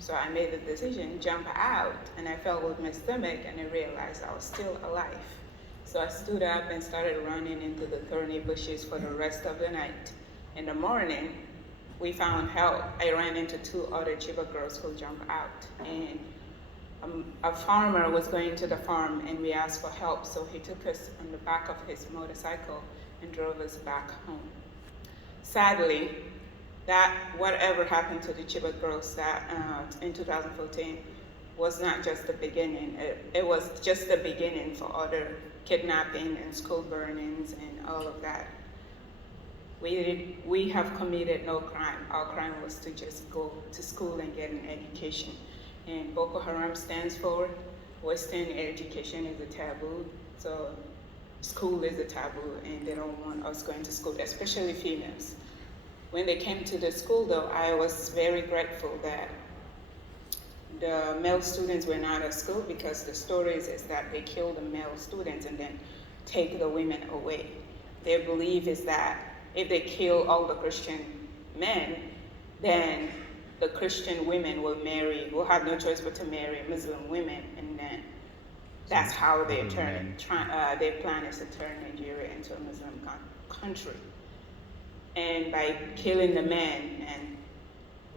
So I made the decision, jump out, and I felt with my stomach, and I realized I was still alive. So I stood up and started running into the thorny bushes for the rest of the night. In the morning, we found help. I ran into two other Chibok girls who jumped out, and a farmer was going to the farm, and we asked for help, so he took us on the back of his motorcycle and drove us back home. Sadly, that whatever happened to the Chibok girls that in 2014 was not just the beginning. It was just the beginning for other kidnapping and school burnings and all of that. We have committed no crime. Our crime was to just go to school and get an education. And Boko Haram stands for Western education is a taboo. So school is a taboo, and they don't want us going to school, especially females. When they came to the school, though, I was very grateful that the male students were not at school, because the stories is that they kill the male students and then take the women away. Their belief is that if they kill all the Christian men, then the Christian women will have no choice but to marry Muslim women, and then that's how they their plan is to turn Nigeria into a Muslim country. And by killing the men, and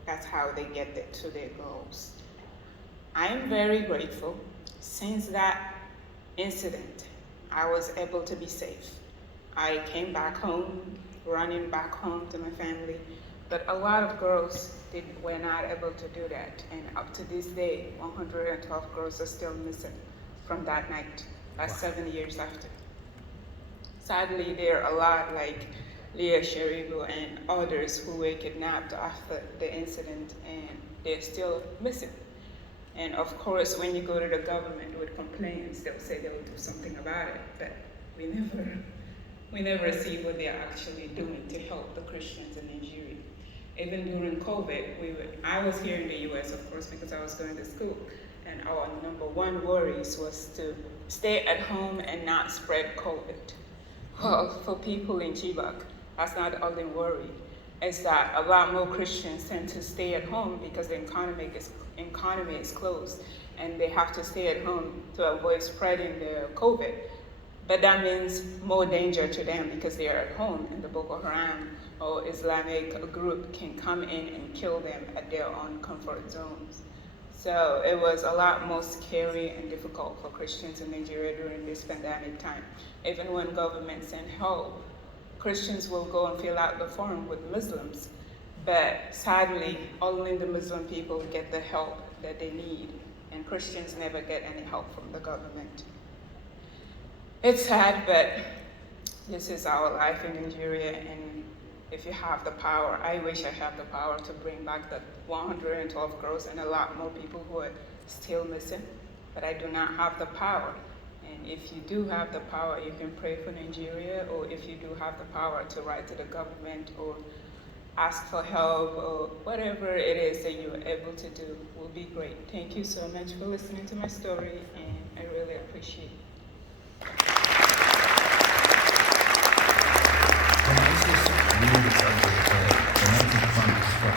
that's how they get to their goals. I'm very grateful. Since that incident, I was able to be safe. I came back home, running back home to my family, but a lot of girls were not able to do that. And up to this day, 112 girls are still missing from that night. That's 7 years after. Sadly, there are a lot like Leah Sharibu and others who were kidnapped after the incident, and they're still missing. And of course, when you go to the government with complaints, they'll say they'll do something about it, but we never see what they're actually doing to help the Christians in Nigeria. Even during COVID, I was here in the US, of course, because I was going to school, and our number one worries was to stay at home and not spread COVID. Well, for people in Chibok, that's not the only worry. It's that a lot more Christians tend to stay at home because the economy is closed, and they have to stay at home to avoid spreading the COVID. But that means more danger to them because they are at home, and the Boko Haram or Islamic group can come in and kill them at their own comfort zones. So it was a lot more scary and difficult for Christians in Nigeria during this pandemic time. Even when government sent help, Christians will go and fill out the form with Muslims, but sadly, only the Muslim people get the help that they need, and Christians never get any help from the government. It's sad, but this is our life in Nigeria, and if you have the power, I wish I had the power to bring back the 112 girls and a lot more people who are still missing, but I do not have the power. And if you do have the power, you can pray for Nigeria, or if you do have the power to write to the government or ask for help or whatever it is that you're able to do will be great. Thank you so much for listening to my story, and I really appreciate it. This is really